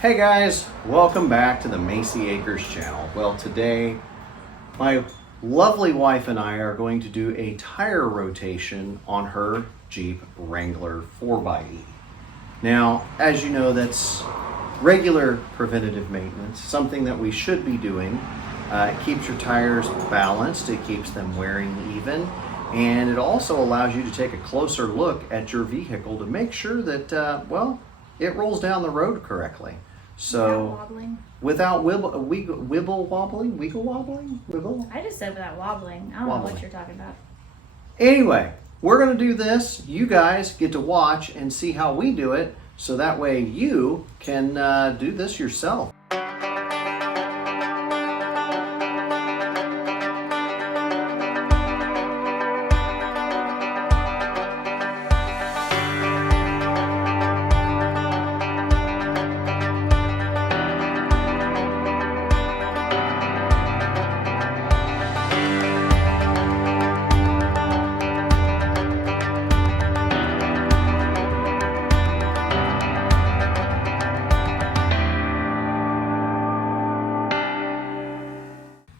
Hey guys, welcome back to the Macy Acres channel. Well, today my lovely wife and I are going to do a tire rotation on her Jeep Wrangler 4xe. Now, as you know, that's regular preventative maintenance, something that we should be doing. It keeps your tires balanced, it keeps them wearing even, and it also allows you to take a closer look at your vehicle to make sure that, it rolls down the road correctly. So, without wibble wobbling? I just said without wobbling. I don't know what you're talking about. Anyway, we're going to do this. You guys get to watch and see how we do it, so that way you can do this yourself.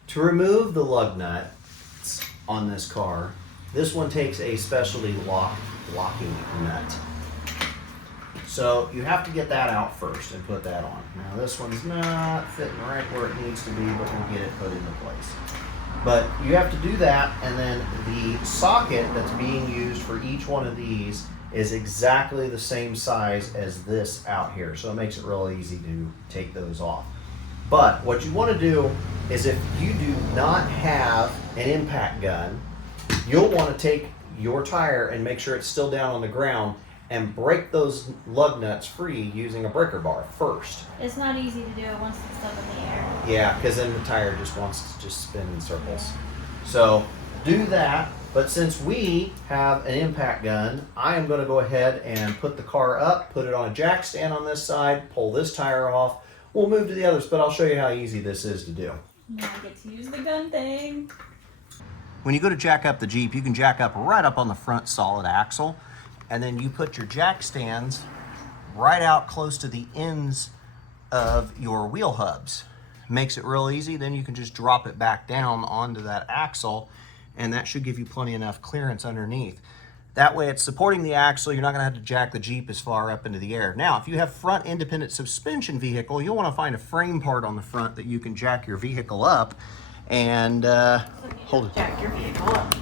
To remove the lug nuts on this car, this one takes a specialty locking nut. So you have to get that out first and put that on. Now this one's not fitting right where it needs to be, but we'll get it put into place. But you have to do that, and then the socket that's being used for each one of these is exactly the same size as this out here. So it makes it real easy to take those off. But what you want to do is, if you do not have an impact gun, you'll want to take your tire and make sure it's still down on the ground and break those lug nuts free using a breaker bar first. It's not easy to do it once it's up in the air. Yeah, because then the tire just wants to just spin in circles. So do that, but since we have an impact gun, I am going to go ahead and put the car up, put it on a jack stand on this side, pull this tire off. We'll move to the others, but I'll show you how easy this is to do. Now I get to use the gun thing. When you go to jack up the Jeep, you can jack up right up on the front solid axle, and then you put your jack stands right out close to the ends of your wheel hubs. Makes it real easy. Then you can just drop it back down onto that axle, and that should give you plenty enough clearance underneath. That way it's supporting the axle. You're not gonna have to jack the Jeep as far up into the air. Now, if you have front independent suspension vehicle, you'll wanna find a frame part on the front that you can jack your vehicle up and hold it. Jack your vehicle up.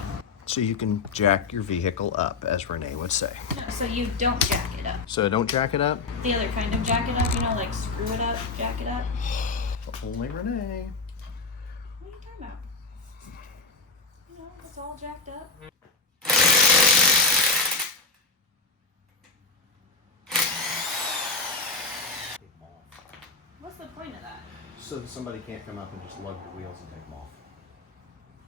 So you can jack your vehicle up, as Renee would say. No, so you don't jack it up. So don't jack it up? The other kind of jack it up, you know, like screw it up, jack it up. Only Renee. What are you talking about? You know, it's all jacked up. What's the point of that? So that somebody can't come up and just lug your wheels and take them off.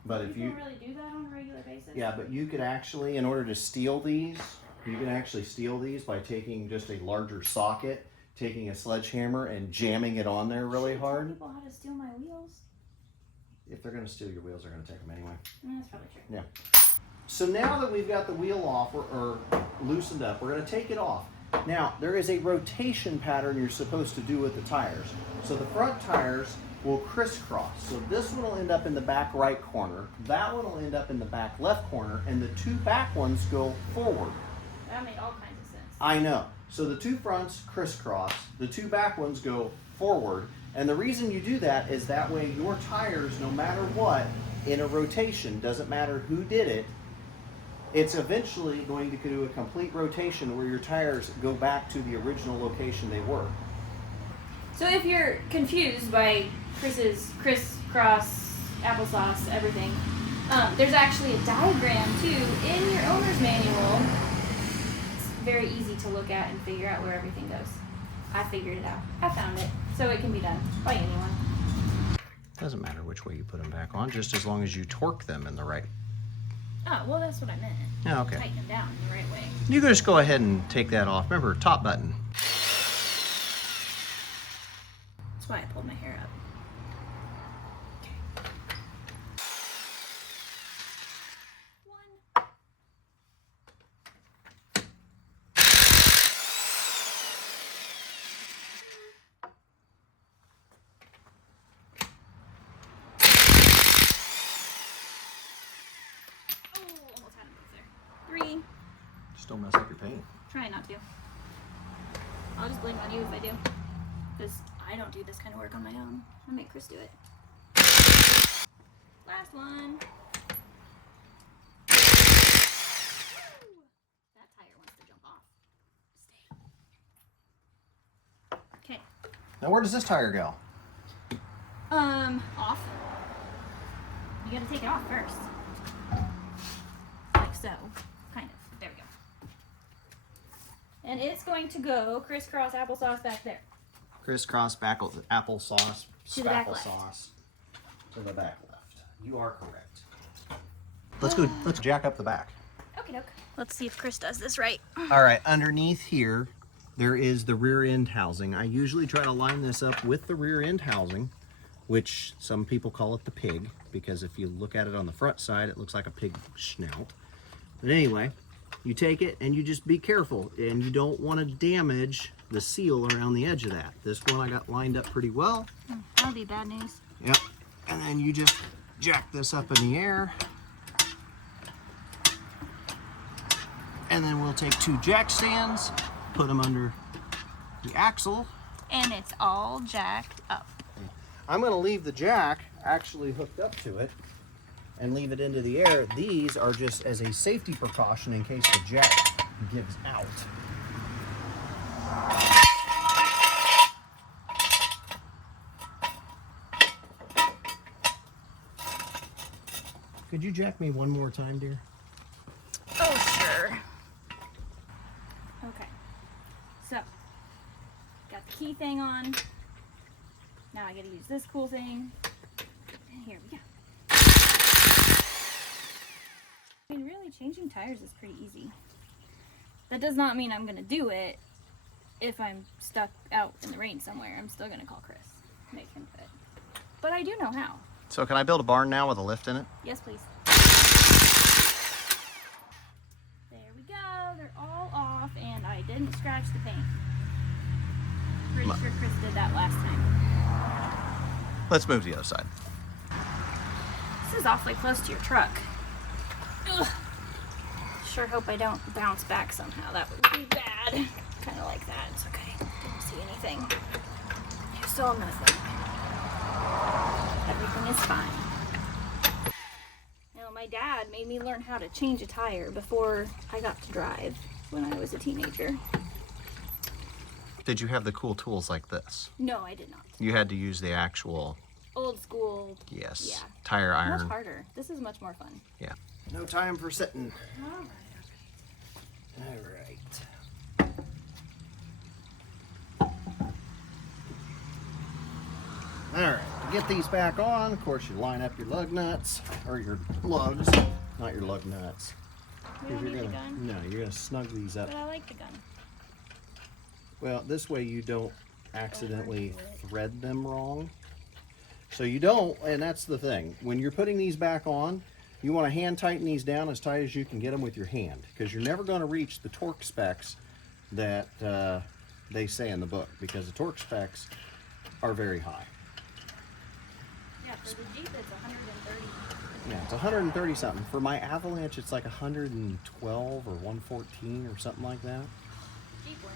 But if you don't really do that on a regular basis? Yeah, but you could actually, in order to steal these, you can actually steal these by taking just a larger socket, taking a sledgehammer and jamming it on there really hard. Tell people how to steal my wheels? If they're going to steal your wheels, they're going to take them anyway. That's probably true. Yeah. So now that we've got the wheel off or loosened up, we're going to take it off. Now, there is a rotation pattern you're supposed to do with the tires. So the front tires will crisscross. So this one will end up in the back right corner, that one will end up in the back left corner, and the two back ones go forward. That made all kinds of sense. I know. So the two fronts crisscross, the two back ones go forward, and the reason you do that is that way your tires, no matter what, in a rotation, doesn't matter who did it, it's eventually going to do a complete rotation where your tires go back to the original location they were. So if you're confused by Chris's crisscross, applesauce, everything, there's actually a diagram too in your owner's manual. It's very easy to look at and figure out where everything goes. I figured it out. I found it. So it can be done by anyone. Doesn't matter which way you put them back on, just as long as you torque them in the right. Oh, well, that's what I meant. Oh, okay. Tighten them down the right way. You can just go ahead and take that off. Remember, top button. That's why I pulled my hair up. not to. I'll just blame it on you if I do. Because I don't do this kind of work on my own. I make Chris do it. Last one. Woo! That tire wants to jump off. Stay. Okay. Now where does this tire go? Off. You gotta take it off first. Like so. Kind of. There we go. And it's going to go crisscross applesauce back there. Crisscross applesauce, To the back spackle left. sauce to the back left. You are correct. Let's go. Let's jack up the back. Okie doke. Let's see if Chris does this right. All right. Underneath here, there is the rear end housing. I usually try to line this up with the rear end housing, which some people call it the pig, because if you look at it on the front side, it looks like a pig snout. But anyway, you take it and you just be careful, and you don't want to damage the seal around the edge of that. This one I got lined up pretty well. That'll be bad news. Yep. And then you just jack this up in the air. And then we'll take 2 jack stands, put them under the axle. And it's all jacked up. I'm going to leave the jack actually hooked up to it and leave it into the air. These are just as a safety precaution in case the jack gives out. Could you jack me one more time, dear? Oh, sure. Okay. So, got the key thing on. Now I gotta use this cool thing. And here we go. I mean, really, changing tires is pretty easy. That does not mean I'm gonna do it if I'm stuck out in the rain somewhere. I'm still gonna call Chris, make him do it. But I do know how. So can I build a barn now with a lift in it? Yes, please. There we go. They're all off, and I didn't scratch the paint. Pretty sure Chris did that last time. Let's move to the other side. This is awfully close to your truck. Ugh. Sure hope I don't bounce back somehow. That would be bad. Kind of like that. It's okay. Didn't see anything. You saw nothing. Everything is fine. Now, my dad made me learn how to change a tire before I got to drive when I was a teenager. Did you have the cool tools like this? No, I did not. You had to use the actual, Old school. yes, Yeah. tire Much iron. harder. This is much more fun. Yeah. No time for sitting. All All right. All right. To get these back on, of course, you line up your lug nuts, or your lugs, not your lug nuts. We don't 'Cause need you're the gonna, gun, no, you're gonna snug these up. but I like the gun. Well, this way you don't accidentally Overdo it. thread them wrong. So you don't, and that's the thing. When you're putting these back on, you want to hand tighten these down as tight as you can get them with your hand, because you're never going to reach the torque specs that they say in the book, because the torque specs are very high. Yeah, for the Jeep, it's 130. Yeah, it's 130 something. For my Avalanche, it's like 112 or 114 or something like that. Jeep wins.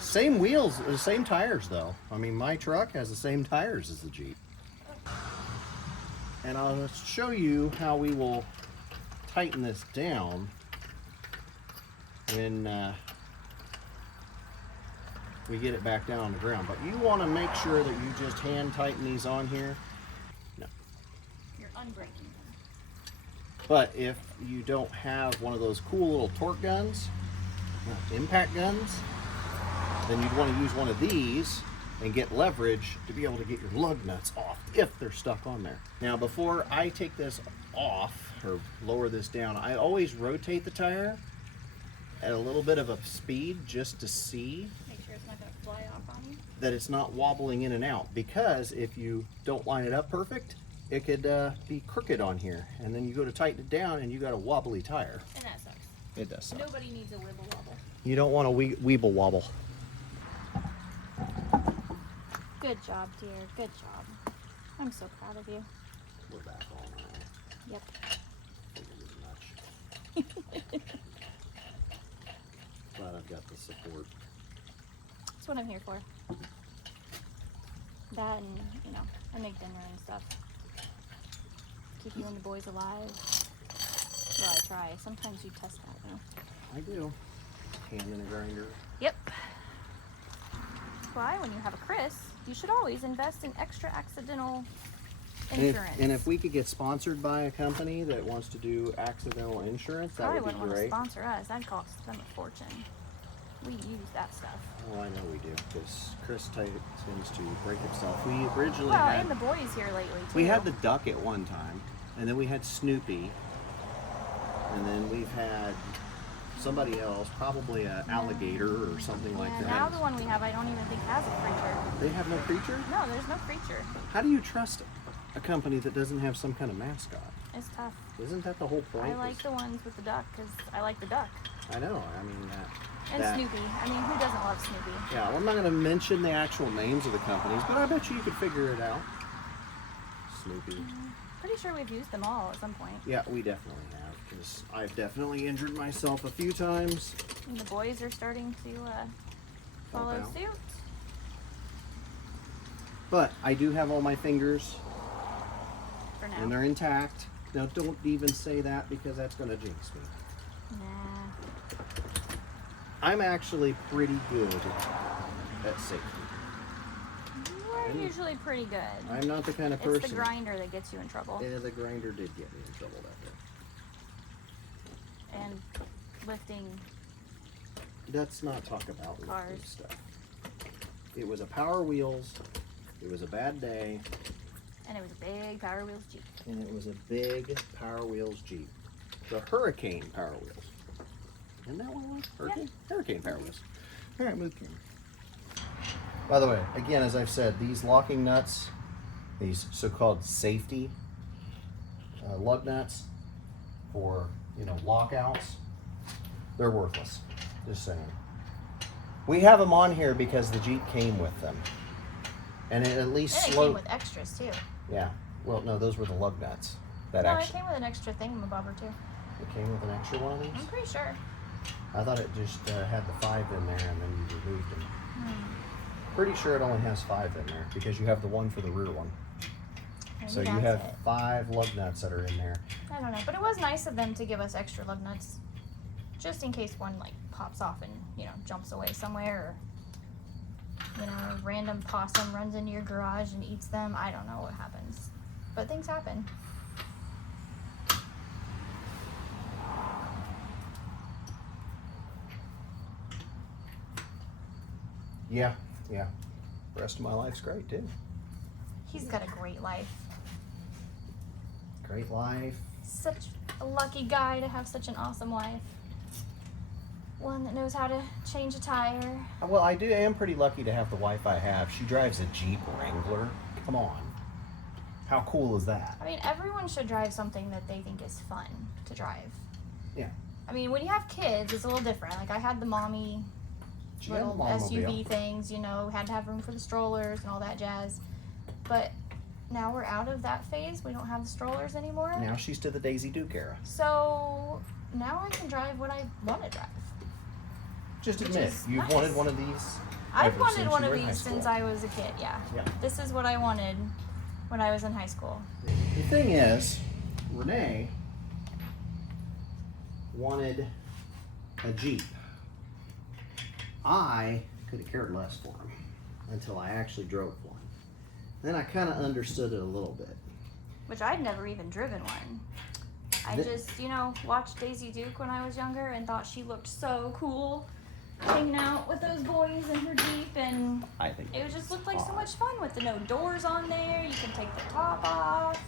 Same wheels, same tires though. I mean, my truck has the same tires as the Jeep. And I'll show you how we will tighten this down when we get it back down on the ground. But you want to make sure that you just hand tighten these on here. No. You're unbreaking them. But if you don't have one of those cool little torque guns, impact guns, then you'd want to use one of these and get leverage to be able to get your lug nuts off if they're stuck on there. Now, before I take this off or lower this down, I always rotate the tire at a little bit of a speed just to see Make sure it's not going to fly off on you. that it's not wobbling in and out, because if you don't line it up perfect, it could be crooked on here, and then you go to tighten it down and you got a wobbly tire. And that sucks. It does suck. Nobody needs a wibble wobble. You don't want a weeble wobble. Good job, dear. Good job. I'm so proud of you. We're back on. Yep. Figured as much. glad I've got the support. That's what I'm here for. That and, you know, I make dinner and stuff. Keep you and the boys alive. Well, I try. Sometimes you test that, you know. I do. Hand in a grinder. Yep. That's why when you have a Chris, you should always invest in extra accidental insurance. And if we could get sponsored by a company that wants to do accidental insurance, that Probably would be wouldn't want to great. sponsor us. That'd cost them a fortune. We use that stuff. Oh, I know we do, because Chris tends to break himself. We originally Well, had... and the boys here lately, too. We had the duck at one time, and then we had Snoopy, and then we've had somebody else, probably an alligator or something like that. Now the one we have, I don't even think has a creature. They have no creature? No, there's no creature. How do you trust a company that doesn't have some kind of mascot? It's tough. Isn't that the whole point? I like the ones with the duck because I like the duck. I know. I mean, And Snoopy. I mean, who doesn't love Snoopy? Yeah, well, I'm not going to mention the actual names of the companies, but I bet you could figure it out. Snoopy. Pretty sure we've used them all at some point. Yeah, we definitely have, because I've definitely injured myself a few times. And the boys are starting to follow out. suit. But I do have all my fingers, For now. and they're intact. Now, don't even say that, because that's going to jinx me. Nah. I'm actually pretty good at safety. We're usually pretty good. I'm not the kind of person... It's the grinder that gets you in trouble. Yeah, the grinder did get me in trouble that day. And lifting. Let's not talk about lifting Cars. stuff. It was a Power Wheels. It was a bad day. And it was a big Power Wheels Jeep. And it was a big Power Wheels Jeep. The Hurricane Power Wheels. Isn't that what it was? Hurricane? Yeah. Hurricane Power Wheels. All right, move camera. By the way, again, as I've said, these locking nuts, these so-called safety lug nuts for, you know, lockouts, they're worthless. Just saying. We have them on here because the Jeep came with them. And it at least And it came with extras too. Yeah. Well, no, those were the lug nuts. That No, actually... it came with an extra thingamabobber too. It came with an extra one of these? I'm pretty sure. I thought it just had the 5 in there and then you removed them. Pretty sure it only has 5 in there because you have the one for the rear one. Maybe So you that's have it. 5 lug nuts that are in there. I don't know, but it was nice of them to give us extra lug nuts, just in case one like pops off and, you know, jumps away somewhere, or, you know, a random possum runs into your garage and eats them. I don't know what happens, but things happen. Yeah, yeah. The rest of my life's great too. He's got a great life. Great life. Such a lucky guy to have such an awesome wife. One that knows how to change a tire. Well, I am pretty lucky to have the wife I have. She drives a Jeep Wrangler. Come on. How cool is that? I mean, everyone should drive something that they think is fun to drive. Yeah. I mean, when you have kids, it's a little different. Like, I had the mommy She had a little Momobile. SUV things, you know, had to have room for the strollers and all that jazz. But now we're out of that phase. We don't have the strollers anymore. Now she's to the Daisy Duke era. So now I can drive what I want to drive. Just Which admit, is you've nice. wanted one of these. I've ever wanted since one you of were in high these since school. I was a kid, yeah. Yeah. This is what I wanted when I was in high school. The thing is, Renee wanted a Jeep. I could have cared less for him until I actually drove one. Then I kind of understood it a little bit. Which I'd never even driven one. I just, you know, watched Daisy Duke when I was younger and thought she looked so cool hanging out with those boys in her Jeep, and I think it just looked like so much fun with the no doors on there. You can take the top off.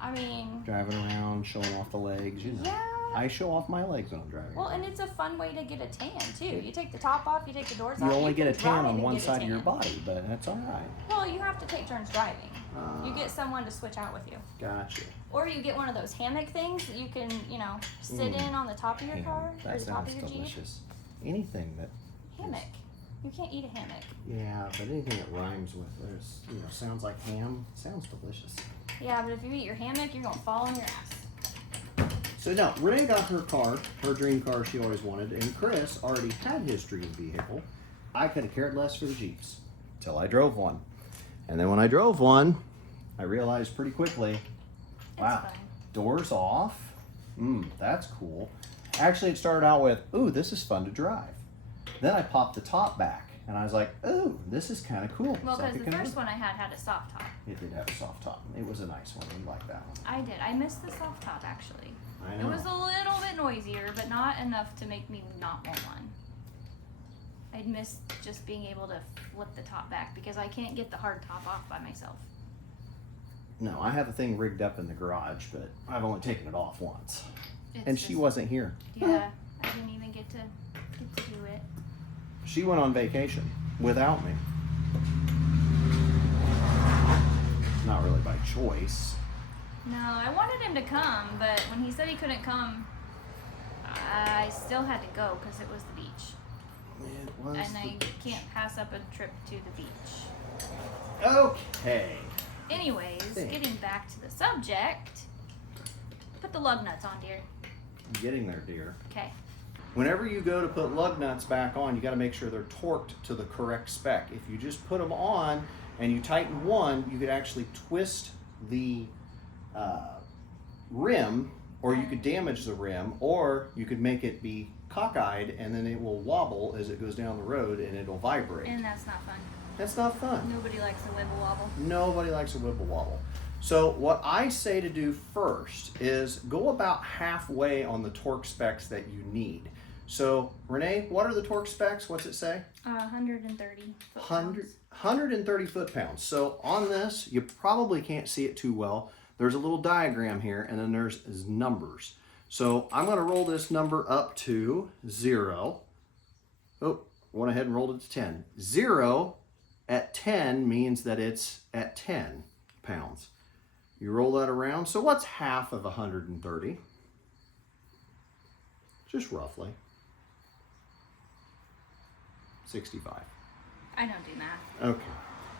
I mean, driving around, showing off the legs, you know. yeah. I show off my legs when I'm driving. Well, and it's a fun way to get a tan too. You take the top off, you take the doors you off. only get a can tan drive on and one get a side of your tan. body, but that's all right. Well, you have to take turns driving. You get someone to switch out with you. Gotcha. Or you get one of those hammock things that you can, you know, sit in on the top of your car or That the top sounds of your Jeep. delicious. Anything that Hammock. You can't eat a hammock. yeah, but anything that rhymes with there's sounds like ham sounds delicious. Yeah, but if you eat your hammock, you're gonna fall on your ass. So no, Renee got her car, her dream car she always wanted, and Chris already had his dream vehicle. I could have cared less for the Jeeps until I drove one. And then when I drove one, I realized pretty quickly, wow, fun. Doors off. That's cool. Actually, it started out with, ooh, this is fun to drive. Then I popped the top back, and I was like, ooh, this is kind of cool. Well, So I because could the kinda first one I had a soft top. It did have a soft top. It was a nice one. We liked that one. I did. I missed the soft top, actually. I know. It was a little bit noisier, but not enough to make me not want one. I'd miss just being able to flip the top back because I can't get the hard top off by myself. No, I have a thing rigged up in the garage, but I've only taken it off once. It's And she just- wasn't here. Yeah, I didn't even get to do it. She went on vacation without me. Not really by choice. No, I wanted him to come, but when he said he couldn't come, I still had to go because it was the beach. It was And I can't pass up a trip to the beach. Okay. Anyways, getting back to the subject, put the lug nuts on, dear. Getting there, dear. Okay. Whenever you go to put lug nuts back on, you got to make sure they're torqued to the correct spec. If you just put them on and you tighten one, you could actually twist the rim, or you could damage the rim, or you could make it be cockeyed and then it will wobble as it goes down the road and it'll vibrate. And that's not fun. That's not fun. Nobody likes a wibble wobble. Nobody likes a wibble wobble. So what I say to do first is go about halfway on the torque specs that you need. So Renee, what are the torque specs? What's it say? 130 foot-pounds. 130 foot-pounds. So on this, you probably can't see it too well. There's a little diagram here, and then there's numbers. So I'm going to roll this number up to 0. Oh, went ahead and rolled it to 10. 0 at 10 means that it's at 10 pounds. You roll that around. So what's half of 130? Just roughly. 65. I don't do math. Okay.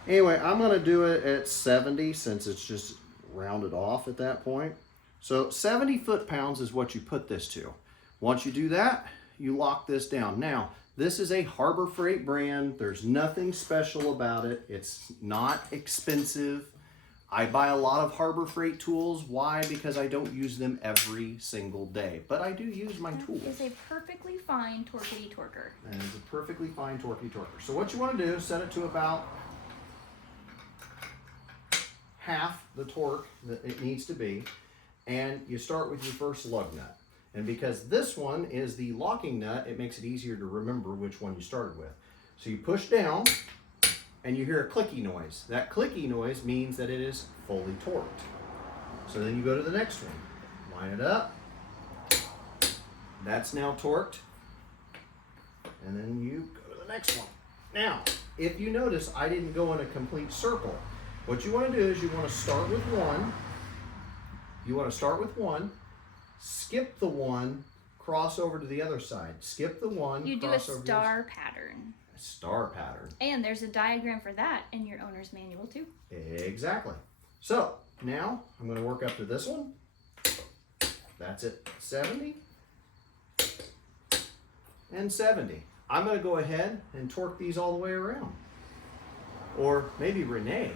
Anyway, I'm going to do it at 70 since it's just rounded off at that point. So 70 foot-pounds is what you put this to. Once you do that, you lock this down. Now, this is a Harbor Freight brand. There's nothing special about it. It's not expensive. I buy a lot of Harbor Freight tools. Why? Because I don't use them every single day. But I do use my tools. That is a perfectly fine torquety torquer. And it's a perfectly fine torquey torquer. So what you want to do is set it to about half the torque that it needs to be, and you start with your first lug nut. And because this one is the locking nut, it makes it easier to remember which one you started with. So you push down and you hear a clicky noise. That clicky noise means that it is fully torqued. So then you go to the next one, line it up, that's now torqued, and then you go to the next one. Now, if you notice, I didn't go in a complete circle. What you want to do is you want to start with one. You want to start with one, skip the one, cross over to the other side. Skip the one, You do a cross over to the other star pattern. side. A star pattern. And there's a diagram for that in your owner's manual too. Exactly. So now I'm going to work up to this one. That's it. 70 and 70. I'm going to go ahead and torque these all the way around. Or maybe Renee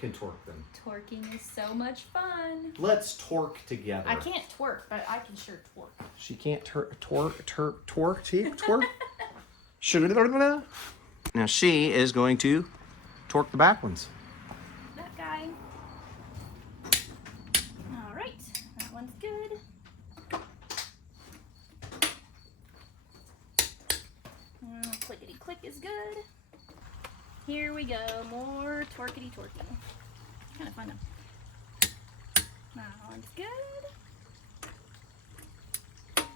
can torque them. Torquing is so much fun. Let's torque together. I can't twerk, but I can sure twerk. She can't twerk. Now she is going to torque the back ones. That guy. All right, that one's good. Clickety click is good. Here we go, more torquety torquing. Kind of fun though. That one's good.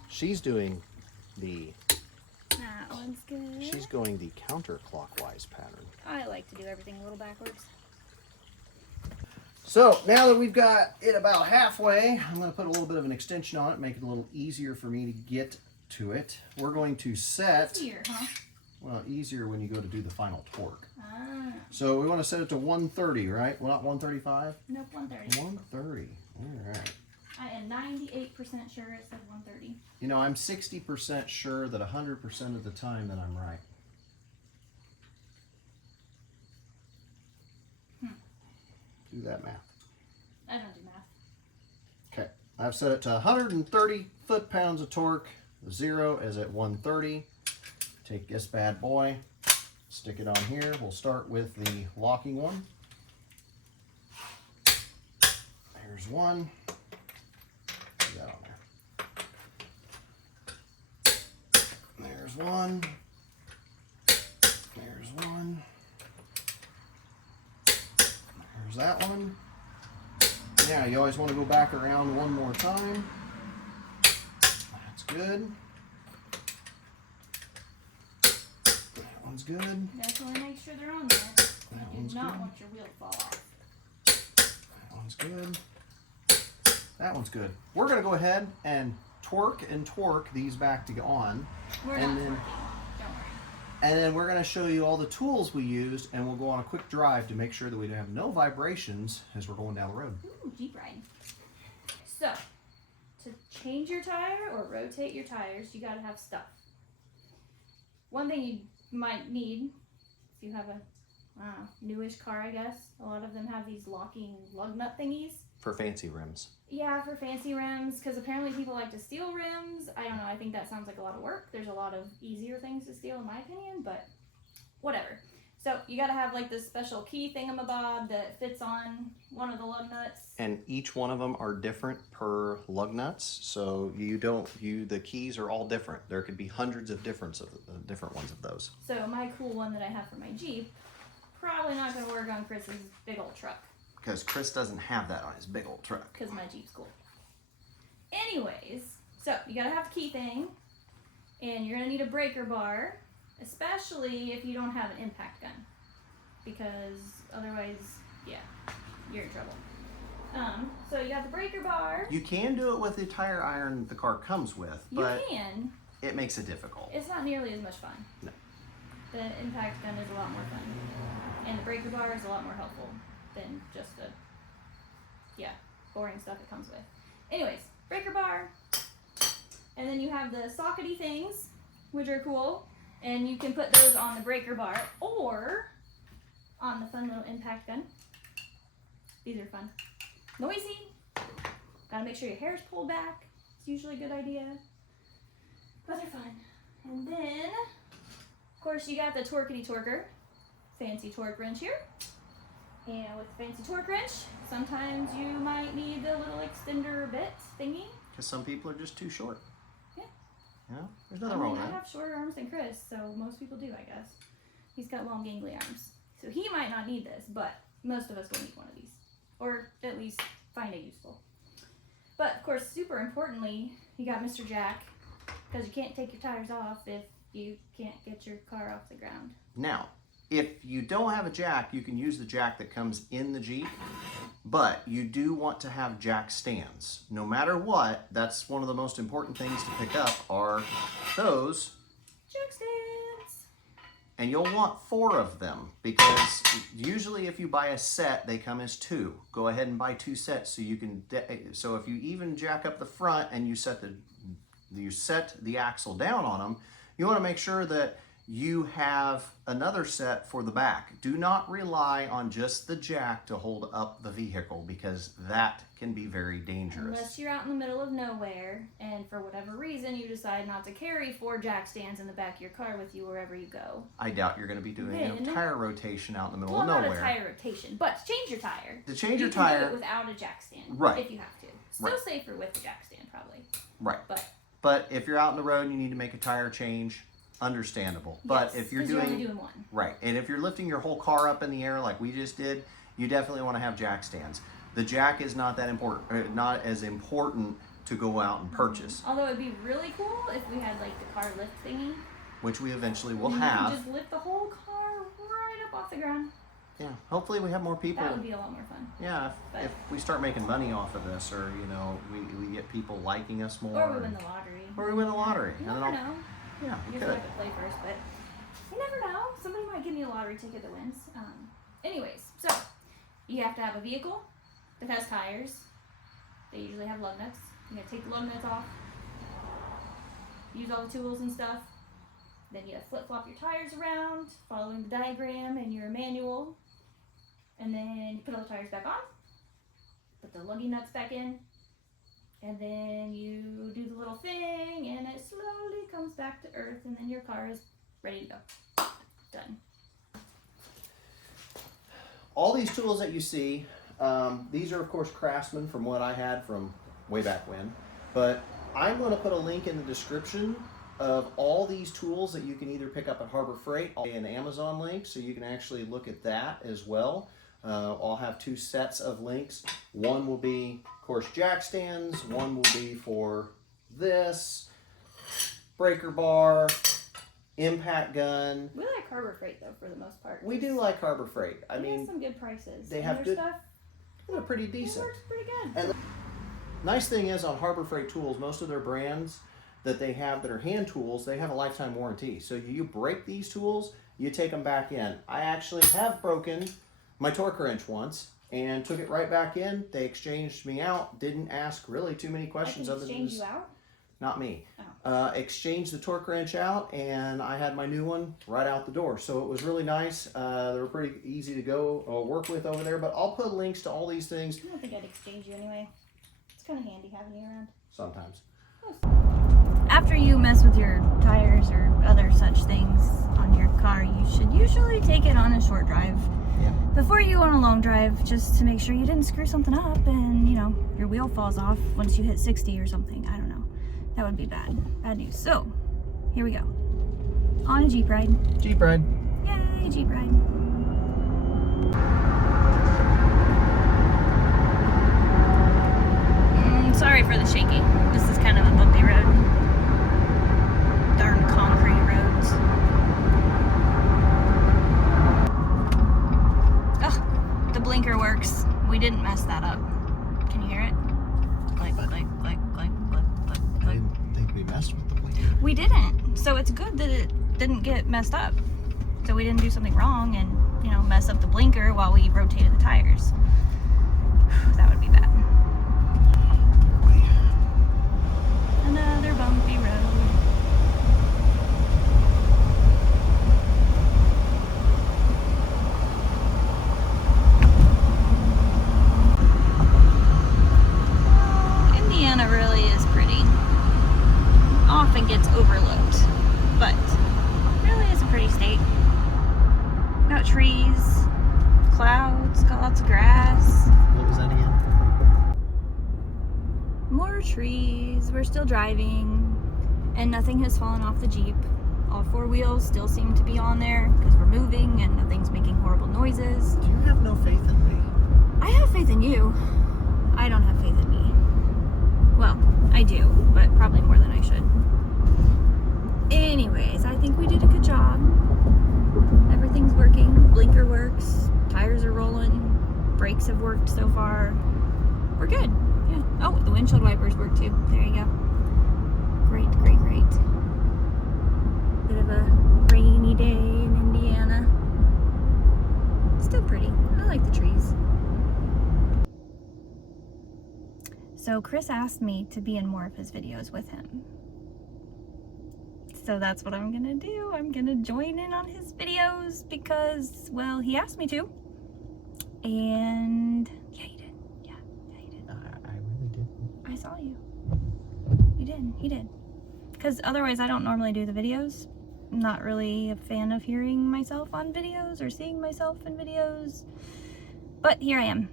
She's doing the. That one's good. She's going the counterclockwise pattern. I like to do everything a little backwards. So now that we've got it about halfway, I'm going to put a little bit of an extension on it, make it a little easier for me to get to it. We're going to set. Easier, huh? Well, easier when you go to do the final torque. Ah, So we want to set it to 130, right? Well, not 135? nope, 130. 130. All right. I am 98% sure it said 130. You know, I'm 60% sure that 100% of the time that I'm right. Do that math. I don't do math. Okay, I've set it to 130 foot-pounds of torque. The 0 is at 130. Take this bad boy, stick it on here. We'll start with the locking one. There's one. Put that on there. There's one. There's one. There's that one. Now you always want to go back around one more time. That's good. That one's good. Definitely make sure they're on there. You do not want your wheel to fall off. That one's good. That one's good. We're going to go ahead and torque these back to on. We're and not then, torquing. Don't worry. And then we're going to show you all the tools we used, and we'll go on a quick drive to make sure that we have no vibrations as we're going down the road. Ooh, Jeep ride. So, to change your tire or rotate your tires, you got to have stuff. One thing you might need, if you have a newish car, I guess, a lot of them have these locking lug nut thingies. For fancy rims. Yeah, for fancy rims, because apparently people like to steal rims. I don't know, I think that sounds like a lot of work. There's a lot of easier things to steal in my opinion, but whatever. So you gotta have like this special key thingamabob that fits on one of the lug nuts. And each one of them are different per lug nuts, so the keys are all different. There could be hundreds of different ones of those. So my cool one that I have for my Jeep, probably not gonna work on Chris's big old truck. Because Chris doesn't have that on his big old truck. Because my Jeep's cool. Anyways, so you gotta have the key thing, and you're gonna need a breaker bar, especially if you don't have an impact gun, because otherwise, yeah, you're in trouble. So you got the breaker bar. You can do it with the tire iron the car comes with, but you can. It makes it difficult. It's not nearly as much fun. No. The impact gun is a lot more fun, and the breaker bar is a lot more helpful than just the, boring stuff it comes with. Anyways, breaker bar, and then you have the sockety things, which are cool, and you can put those on the breaker bar or on the fun little impact gun. These are fun. Noisy. Gotta make sure your hair's pulled back. It's usually a good idea, but they're fun. And then, of course, you got the torquety torquer, fancy torque wrench here. And with the fancy torque wrench, sometimes you might need the little extender bit thingy. Because some people are just too short. Yeah. You know, there's nothing wrong with I that. have shorter arms than Chris, so most people do, I guess. He's got long gangly arms. So he might not need this, but most of us will need one of these. Or at least find it useful. But, of course, super importantly, you got Mr. Jack, because you can't take your tires off if you can't get your car off the ground. Now, if you don't have a jack, you can use the jack that comes in the Jeep, but you do want to have jack stands. No matter what, that's one of the most important things to pick up are those. Jack stands! And you'll want 4 of them, because usually if you buy a set, they come as 2. Go ahead and buy 2 sets so you can, so if you even jack up the front and you set the axle down on them, you want to make sure that you have another set for the back. Do not rely on just the jack to hold up the vehicle, because that can be very dangerous. Unless you're out in the middle of nowhere and for whatever reason you decide not to carry 4 jack stands in the back of your car with you wherever you go. I doubt you're going to be doing a tire rotation out in the middle of not nowhere. A tire rotation, but to change your tire. To change your you tire. can do it without a jack stand. Right. If you have to. Still safer with the jack stand, probably. Right. But if you're out on the road and you need to make a tire change, understandable. But yes, if you're only doing one. Right, and if you're lifting your whole car up in the air like we just did, you definitely want to have jack stands. The jack is not that important, not as important to go out and purchase. Although it'd be really cool if we had like the car lift thingy, which we eventually will and have. You can just lift the whole car right up off the ground. Yeah, hopefully we have more people. That would be a lot more fun. Yeah, if we start making money off of this, or we get people liking us more. Or we win the lottery. Or we win the lottery. You never know. Yeah, you have to play first, but you never know. Somebody might give me a lottery ticket that wins. Anyways, so you have to have a vehicle that has tires They usually have lug nuts. You gotta take the lug nuts off, use all the tools and stuff. Then you gotta flip-flop your tires around, following the diagram and your manual. And then you put all the tires back on, put the luggy nuts back in, and then you do the little thing, and it slowly comes back to earth, and then your car is ready to go. Done. All these tools that you see, these are of course Craftsman from what I had from way back when, but I'm going to put a link in the description of all these tools that you can either pick up at Harbor Freight or an Amazon link, so you can actually look at that as well. I'll have 2 sets of links. One will be, of course, jack stands. One will be for this, breaker bar, impact gun. We like Harbor Freight though, for the most part. We do like Harbor Freight. I They mean, have some good prices. they And have their good. stuff. They're pretty It decent. works pretty good. And the nice thing is on Harbor Freight tools, most of their brands that they have that are hand tools, they have a lifetime warranty. So you break these tools, you take them back in. I actually have broken my torque wrench once and took it right back in. They exchanged me out, didn't ask really too many questions I can other than exchange this. you out? Not me. Oh. Exchanged the torque wrench out, and I had my new one right out the door. So it was really nice. They were pretty easy to go work with over there. But I'll put links to all these things I don't think I'd exchange you anyway. It's kind of handy having you around. sometimes. After you mess with your tires or other such things on your car, you should usually take it on a short drive. Yeah. Before you go on a long drive, just to make sure you didn't screw something up and, you know, your wheel falls off once you hit 60 or something. I don't know. That would be bad. Bad news. So, here we go. On a Jeep ride. Jeep ride. Yay, Jeep ride. Sorry for the shaking. This is kind of a bumpy road. Darn concrete roads. Oh, the blinker works. We didn't mess that up. Can you hear it? Click, click, click, click, click, click, I click. didn't think we messed with the blinker. We didn't. So it's good that it didn't get messed up. So we didn't do something wrong and, you know, mess up the blinker while we rotated the tires. That would be bad. Another bumpy road. Indiana really is pretty. Often gets overlooked, but really is a pretty state. Got trees, clouds, got lots of grass. What was that again? More trees. We're still driving, and nothing has fallen off the Jeep. All 4 wheels still seem to be on there because we're moving and nothing's making horrible noises. Do you have no faith in me? I have faith in you. I don't have faith in me. Well, I do, but probably more than I should. Anyways, I think we did a good job. Everything's working. Blinker works. Tires are rolling. Brakes have worked so far. We're good. Yeah. Oh, the windshield wipers work too. There you go. Great, great, great. Bit of a rainy day in Indiana. Still pretty. I like the trees. So Chris asked me to be in more of his videos with him. So that's what I'm gonna do. I'm gonna join in on his videos because, well, he asked me to. And yeah, he did. Yeah, he did. I really did. I saw you. You did. He did. Because otherwise I don't normally do the videos. I'm not really a fan of hearing myself on videos or seeing myself in videos. But here I am.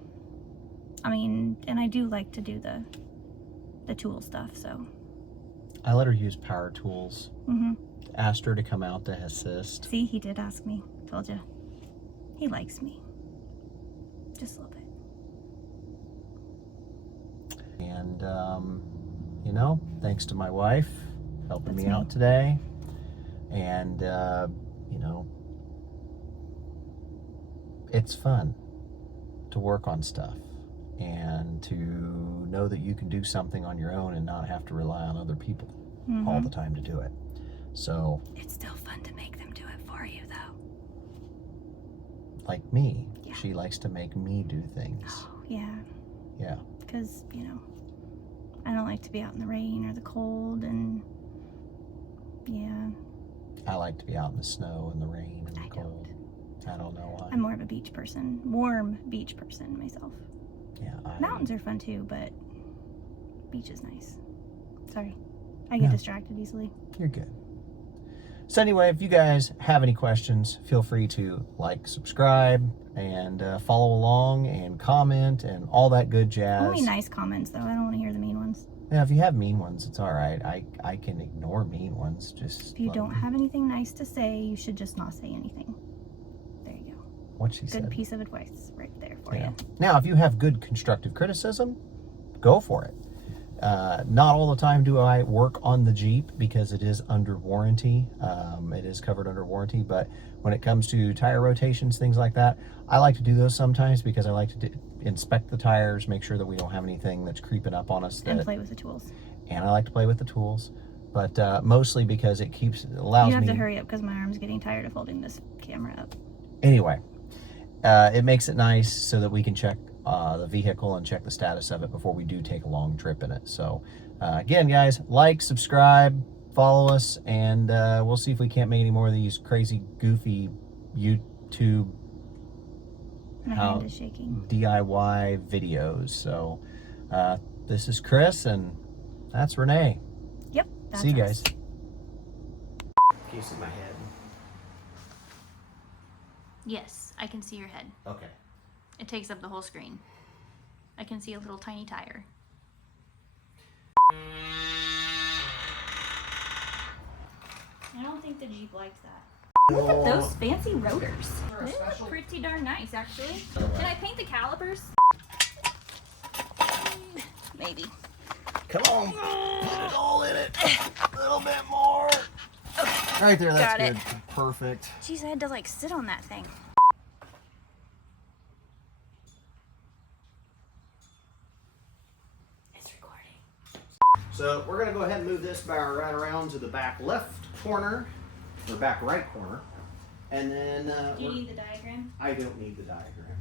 I mean, and I do like to do the tool stuff, so. I let her use power tools. Mm-hmm. Asked her to come out to assist. See, he did ask me. Told you. He likes me. Just a little bit. And, you know, thanks to my wife helping That's me me. out today. And, you know, it's fun to work on stuff and to know that you can do something on your own and not have to rely on other people all the time to do it. So It's still fun to make them do it for you, though. like me, Yeah. she likes to make me do things. Oh, yeah. Yeah. Because, you know, I don't like to be out in the rain or the cold, and yeah. I like to be out in the snow and the rain and the cold. I don't know why. I'm more of a beach person, warm beach person myself. Yeah, Mountains are fun too, but beach is nice. Sorry, I get distracted easily. You're good. So anyway, if you guys have any questions, feel free to like, subscribe, and follow along and comment and all that good jazz. Only nice comments though. I don't want to hear the mean ones. Yeah, if you have mean ones, it's all right. I can ignore mean ones. Just if you don't have anything nice to say, you should just not say anything. There you go. What she said. Good piece of advice right there for you. Now, if you have good constructive criticism, go for it. Not all the time do I work on the Jeep because it is under warranty. It is covered under warranty, but when it comes to tire rotations, things like that, I like to do those sometimes because I like to inspect the tires, make sure that we don't have anything that's creeping up on us. And play with the tools. And I like to play with the tools, but mostly because it allows me... You have to hurry up because my arm's getting tired of holding this camera up. Anyway, it makes it nice so that we can check the vehicle and check the status of it before we do take a long trip in it. So again, guys, like, subscribe, follow us, and we'll see if we can't make any more of these crazy, goofy YouTube My hand is shaking. DIY videos. So this is Chris, and that's Renee. Yep. That's see you us. guys. Can you see my head? Yes, I can see your head. Okay. It takes up the whole screen. I can see a little tiny tire. I don't think the Jeep likes that. Look at those fancy rotors. They look pretty darn nice, actually. Can I paint the calipers? Maybe. Come on. Put it all in it. A little bit more. Right there, that's good. Perfect. Jeez, I had to like sit on that thing. So we're going to go ahead and move this bar right around to the back left corner, or back right corner, and then... Do you need the diagram? I don't need the diagram.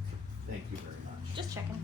Thank you very much. Just checking.